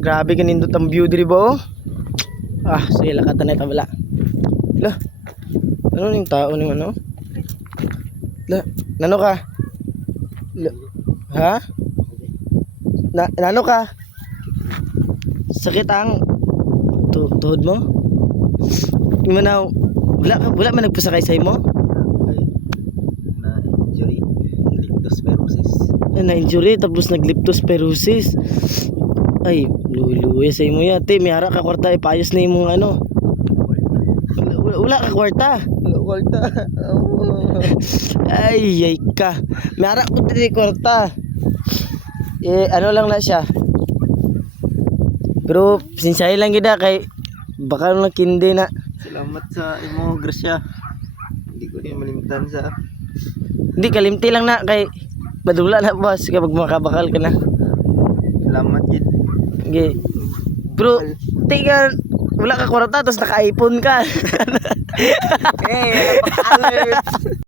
Grabe kanindot ang view diri ba oh. Ah, sige lakatan na tabala. Lah. Ano ning tao ning ano? La, nano ka? La, ha? Nano ka? Sakit ang tuhod mo? Imanaw, wala man nagpasakay sa imo? Na injury, leptospirosis. Na injury tapos nag-leptospirosis. Ay, luluwi sa imo ya. Te, may hara ka kwarta ipayos na imong ano. Wala ka kwarta. Kwarta. Ay ka. May hara ko diri kwarta. Ano lang na siya. Pero sinsay lang gid kay baka lang kindi na. Salamat sa imo grasya. Hindi ko rin malimtan sa Hindi kalimti lang na kay madula na boss kapag makabakal ka na. salamat gid. Okay. Bro, tingnan wala ka kwarta tapos naka-iPhone ka. Eh, napaka-alert.